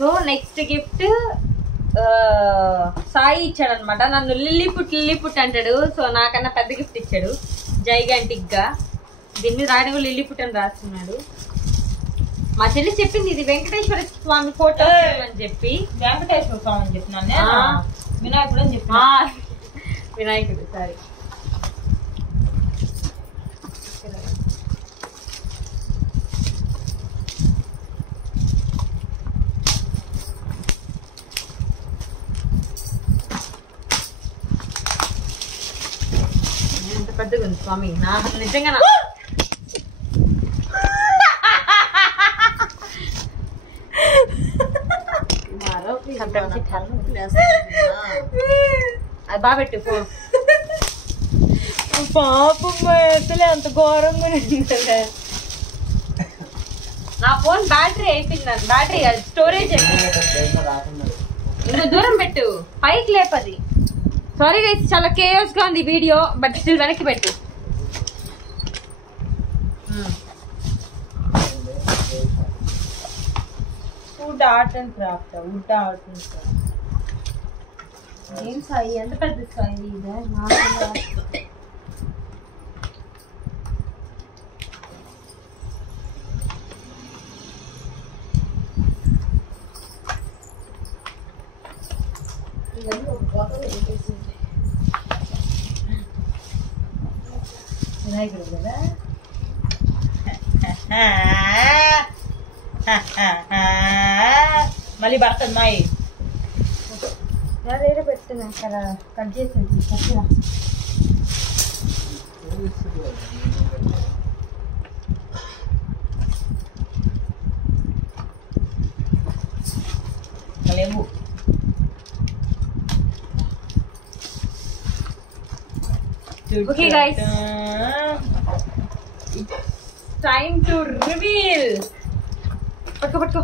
So next gift Sai ఇచ్చాడు అనమాట. నన్ను లిల్లీపుట్ అంటాడు. సో నాకన్నా పెద్ద గిఫ్ట్ ఇచ్చాడు జైగాంటిక్ గా. దీని మీద రాయడం లిల్లీపుట్ అని రాస్తున్నాడు. మా చెల్లి చెప్పింది ఇది వెంకటేశ్వర స్వామి ఫోటో అని చెప్పి. వెంకటేశ్వర స్వామి అని చెప్పినాను, వినాయకుడు అని చెప్పిన. వినాయకుడు సారీ. ఎంత పెద్దగా ఉంది స్వామి. నాకు నిజంగా అది బాగా పెట్టు ఫోన్. పాపం అసలే అంత ఘోరంగా నా ఫోన్ బ్యాటరీ అయిపోయింది. బ్యాటరీ స్టోరేజ్ ఇంకో దూరం పెట్టు, పైకి లేపది. సారీ గైస్, చాలా కేయోస్ గా ఉంది వీడియో, బట్ స్టిల్ వెనక్కి పెట్టు. Wood art and craft. Wood art and craft ఏం సాయి, ఎంత పెద్ద సాయి ఇదే. వినాయకుడు కదా. మళ్ళీ పడుతుంది మాయి. వేరే పెడుతున్నా అక్కడ కట్ చేసేది. కట్టిరా లేవు. Okay guys, time to reveal. పట్టుకో.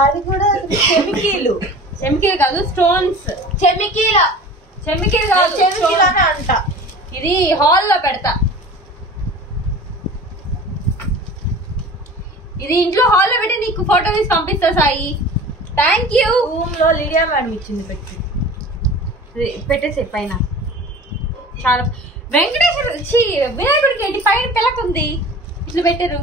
అది కూడా చెమికీలు. చెమికీలు కాదు, స్టోన్స్. చెమికీలు కాదు, చెమికీలు అని అంట. ఇది హాల్లో పెడతా. ఇది ఇంట్లో హాల్లో పెట్టి నీకు ఫోటో తీసి పంపిస్తా సాయి. Thank you. రూమ్ లో లిడియా మేడం ఇచ్చింది పెట్టి. పెట్టేసే పైన. చాలా వెంకటేశ్వర వినాయకుడికి ఏంటి పైన పిల్లకుంది, ఇట్లా పెట్టారు.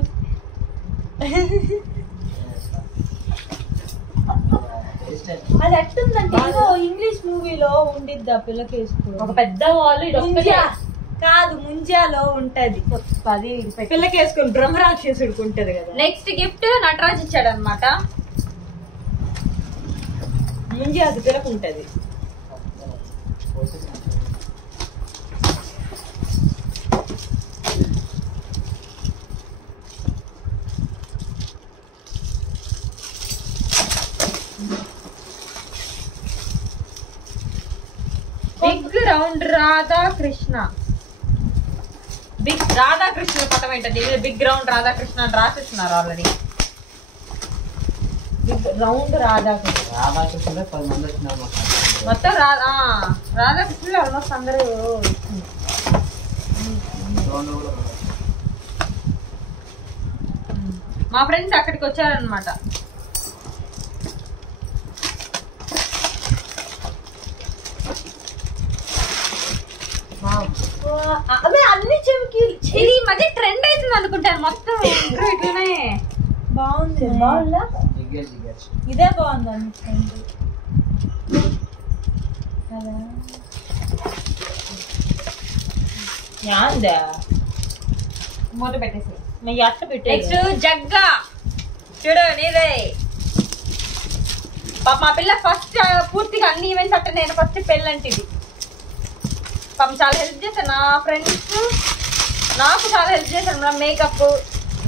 అది ఎట్టుందంటే ఏదో ఇంగ్లీష్ మూవీలో ఉండిద్ది. ఆ పిల్లకి వేసుకో ఒక పెద్ద వాల్. కాదు, ముంజాలో ఉంటది. పిల్లకి వేసుకుని బ్రహ్మరాక్షసుడికి ఉంటది కదా. నెక్స్ట్ గిఫ్ట్ నటరాజ్ ఇచ్చాడు అనమాట. ముంజా అది పిల్లకు ఉంటది. Big round Radhakrishna. Big Radhakrishna పటం ఏంటండి? బిగ్ రౌండ్ రాధాకృష్ణ అని రాసేస్తున్నారు ఆల్రెడీ. Big round Radhakrishna. మొత్తం రాధాకృష్ణులు ఆల్మోస్ట్ అందరూ. మా ఫ్రెండ్స్ అక్కడికి వచ్చారనమాట. అవే అన్ని చెమికీలు. ఇది ఈ మధ్య ట్రెండ్ అవుతుంది అనుకుంటాను మొత్తం. ఇట్లనే బాగుంది. బాగుందా? ఇదే బాగుంది అనుకోండి. యాందా మూత పెట్టేసి అట్ట పెట్టే. నెక్స్ట్ జగ్గా చూడు నీదే. మా పిల్ల ఫస్ట్ పూర్తిగా అన్ని ఈవెంట్స్ అంటే నేను ఫస్ట్ పెళ్ళంటిది. పాపం చాలా హెల్ప్ చేశాను. నా ఫ్రెండ్స్ నాకు చాలా హెల్ప్ చేశాను.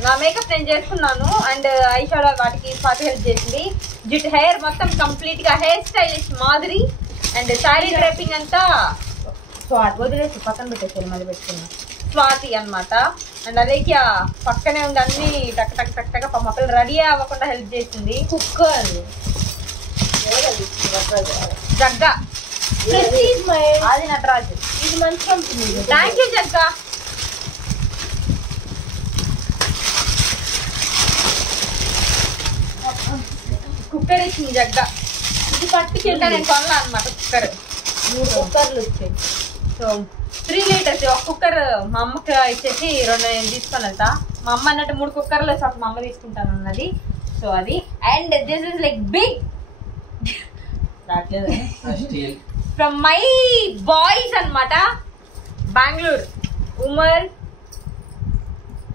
నా మేకప్ నేను చేసుకున్నాను. అండ్ ఐషాడో వాటికి స్వాతి హెల్ప్ చేసింది. హెయిర్ మొత్తం కంప్లీట్ గా హెయిర్ స్టైలిష్ మాదిరి. అండ్ శారీ డ్రైపింగ్ అంతా స్వాతి వదిలేసి పక్కన పెట్టేసాను. మళ్ళీ పెట్టుకున్నా స్వాతి అనమాట. అండ్ అదేకి పక్కనే ఉంది అన్ని టక్ టక్ టక్ టక్. మా పిల్లలు రెడీ అవ్వకుండా హెల్ప్ చేసింది. కుక్కర్ జగ్గా అది నటరాజు. ఇది మంచిగా ఉంటుంది. Thank you Jagga. కుక్కర్ ఇచ్చింది జగ్గా. ఇది పట్టుకెళ్ళి నేను కొనలా అనమాట కుక్కర్. 3 కుక్కర్లు వచ్చాయి. సో 3 లీటర్స్ ఒక కుక్కర్ మా అమ్మకి ఇచ్చేసి 2 నేను తీసుకొని వెళ్తా. మా అమ్మ అన్నట్టు 3 కుక్కర్లు ఒక మా అమ్మ తీసుకుంటాను అన్నది. సో అది. And this is like big from my boys అన్నమాట. బెంగళూరు ఉమర్,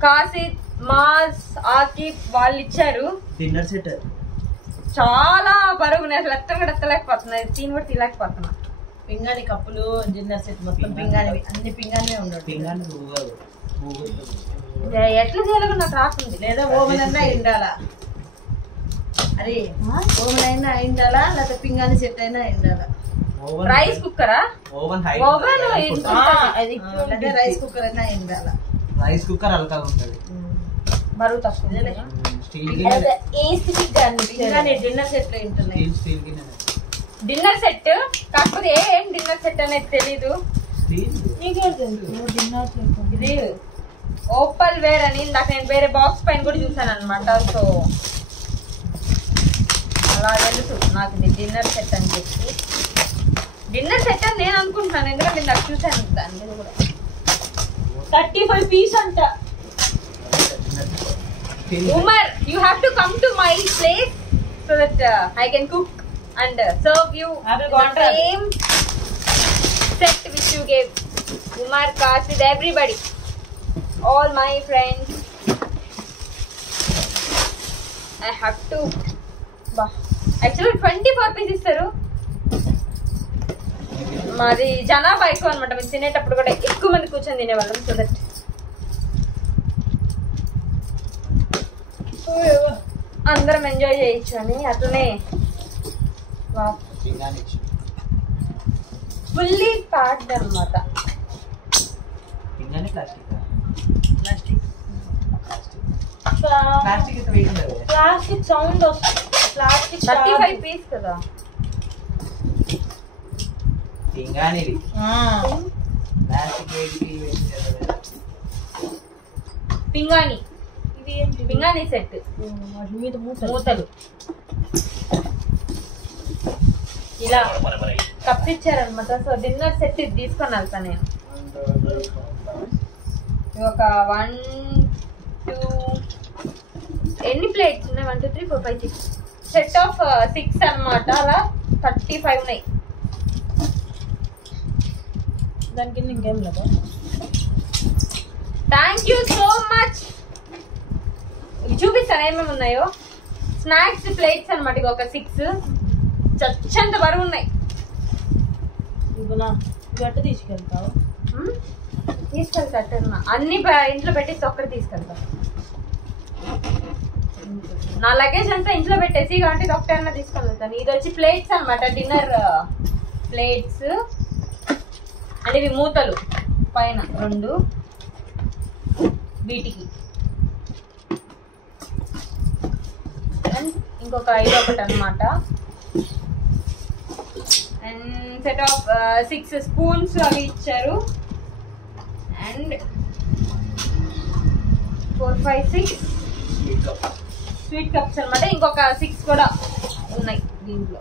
కాసిద్, మాస్, ఆకిబ్ వాళ్ళు ఇచ్చారు. డిన్నర్ సెట్ చాలా బరువు. నేను అసలు ఎత్తలేకపోతున్నా. తీని కూడా తీయలేకపోతున్నా. పింగాణి కప్పులు, డిన్నర్ సెట్ మొత్తం పింగాణి, అన్ని పింగాణి ఉండవు. ఎట్లా చేయాలో నాకు రాకుంది. లేదా ఓవెన్ అన్నా ఇండాలా, అది ఓవెన్ అయినా ఇండాలా, లేదా పింగాణి సెట్ అయినా ఇండాలా. రైస్ కుక్కరా? ఓవెన్ లేదా రైస్ కుక్కర్ అయినా ఇండాలా. రైస్ కుక్కర్ అలకా ఉంటది, బరువు తక్కువ. పింగాణి డిన్నర్ సెట్ లో ఉంటున్నాయి. డిన్నర్ సెట్ కాకపోతే ఏం డిన్నర్ సెట్ అనేది తెలీదు. ఇది ఓపల్ వేర్ అని ఇందాక నేను వేరే బాక్స్ పైన కూడా చూసాను అనమాట. సో అలా తెలుసు నాకు ఇది డిన్నర్ సెట్ అని చెప్పి. డిన్నర్ సెట్ అని నేను అనుకుంటున్నాను, ఎందుకంటే నాకు చూసాను దాని మీద కూడా. 35 పీస్ అంట. Umar, you have to come to my place so that I can cook and serve you the same set which you gave. Umar, Kasid, everybody, all my friends. I have to. Actually 24 pieces istaru. మాది జనాభా ఎక్కువ అనమాట. మేము తినేటప్పుడు కూడా ఎక్కువ మంది కూర్చొని తినేవాళ్ళం. సో దట్ అందరం ఎంజాయ్ చేయొచ్చు అని అట్లనే ఫుల్లీ ప్యాక్డ్ అనమాట. ప్లాస్టిక్ సౌండ్ వస్తుంది. ప్లాస్టిక్ 35 పీస్ కదా. పింగాణి, పింగాణి సెట్ మీద మూతలు ఇలా కప్స్ ఇచ్చారనమాట. సో డిన్నర్ సెట్ ఇది తీసుకొని వెళ్తా నేను. ఒక 1 2 ఎన్ని ప్లేట్స్ ఉన్నాయి? 1 2 3 4 5 6 సెట్ ఆఫ్ 6 అనమాట. అలా 35 ఉన్నాయి. దాని కింద ఇంకేం లేదా? Thank you so much. చూపిస్తాను ఏమేమి ఉన్నాయో. స్నాక్స్ ప్లేట్స్ అనమాట. ఇక ఒక 6 చచ్చంత బరువు ఉన్నాయి. గట్ట తీసుకెళ్తావు? తీసుకెళ్తా. అన్ని ఇంట్లో పెట్టేసి ఒక్కటి తీసుకెళ్తా. నా లగేజ్ అంతా ఇంట్లో పెట్టేసి కాబట్టి ఒకటైనా తీసుకొని వెళ్తాను. ఇది వచ్చి ప్లేట్స్ అనమాట, డిన్నర్ ప్లేట్స్. అంటే ఇవి మూతలు పైన 2 వీటికి. అండ్ ఇంకొక 5 ఒకటి అనమాట. అండ్ సెట్ ఆఫ్ 6 స్పూన్స్ అవి ఇచ్చారు. అండ్ 4 5 6 స్వీట్ కప్స్ అనమాట. ఇంకొక 6 కూడా ఉన్నాయి దీంట్లో.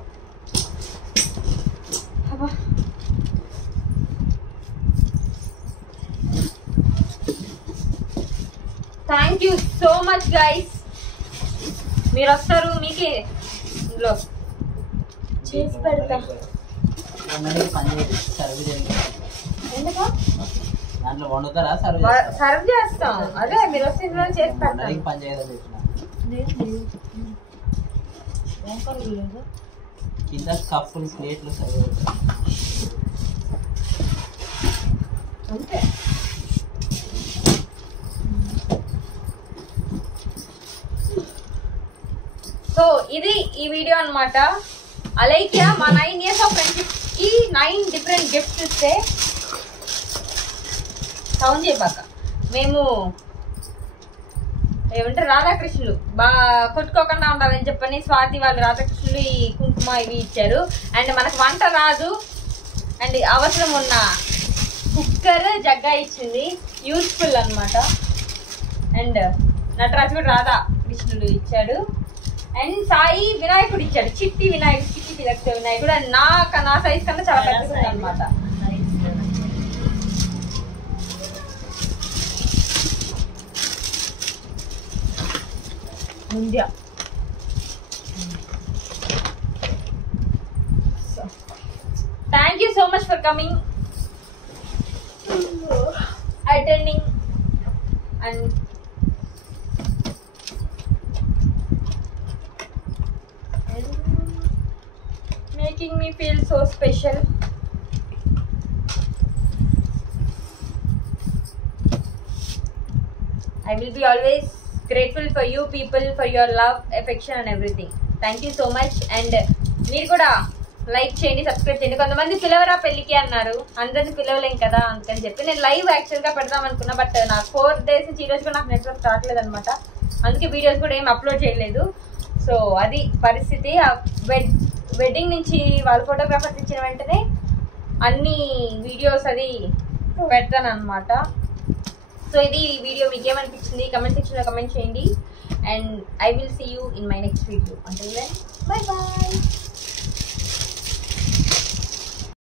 Thank you so much guys. మీరు వస్తారు, మీకే ఇందులో చేసి పెడతా. ఎందుకు దాంట్లో వండుతారా? సర్వ్ చేస్తాం. అదే మీరు వస్తే ఇందులో చేసి పెడతాం. పని చేయదని కింద కప్పులు ప్లేట్లు సర్వ్ అంతే. సో ఇది ఈ వీడియో అనమాట. అలైక్య మా 9 years ఆఫ్ ఫ్రెండ్షిప్ కి 9 డిఫరెంట్ గిఫ్ట్స్ ఇస్తే సౌండ్ చేయబాక మేము ఏమంటారు రాధాకృష్ణులు బాగా కొట్టుకోకుండా ఉండాలని చెప్పని స్వాతి వాళ్ళు రాధాకృష్ణులు ఈ కుంకుమ ఇవి ఇచ్చారు. అండ్ మనకు వంట రాదు అండ్ అవసరం ఉన్న కుక్కర్ జగ్గా ఇచ్చింది, యూస్ఫుల్ అనమాట. అండ్ నటరాజు కూడా రాధాకృష్ణుడు ఇచ్చాడు. అండ్ సాయి వినాయకుడు ఇచ్చాడు, చిట్టి వినాయకుడు, చిట్టి వినాయకుడు. అండ్ నా సైజ్ కన్నా చాలా పెద్దది అనమాట. India thank you so much for coming, attending and making me feel so special. I will be always grateful for you people, for your love, affection and everything. Thank you so much. And మీరు కూడా like చేయండి, subscribe చేయండి. కొంతమంది పిలవరా పెళ్ళికి అన్నారు, అందరిని పిలవలేం కదా అందుకని చెప్పి నేను లైవ్ యాక్చువల్గా పెడదాం అనుకున్నా. బట్ నాకు 4 days నుంచి ఈ రోజు కూడా నాకు నెట్వర్క్ రావట్లేదు అనమాట. అందుకే వీడియోస్ కూడా ఏం అప్లోడ్ చేయలేదు. సో అది పరిస్థితి. వెడ్డింగ్ నుంచి వాళ్ళ ఫోటోగ్రాఫర్స్ ఇచ్చిన వెంటనే అన్ని వీడియోస్ అది పెడతాను అనమాట. సో ఇది వీడియో మీకు ఏమనిపించింది కమెంట్ సెక్షన్లో కమెంట్ చేయండి. And I will see you in my next video. Until then bye bye.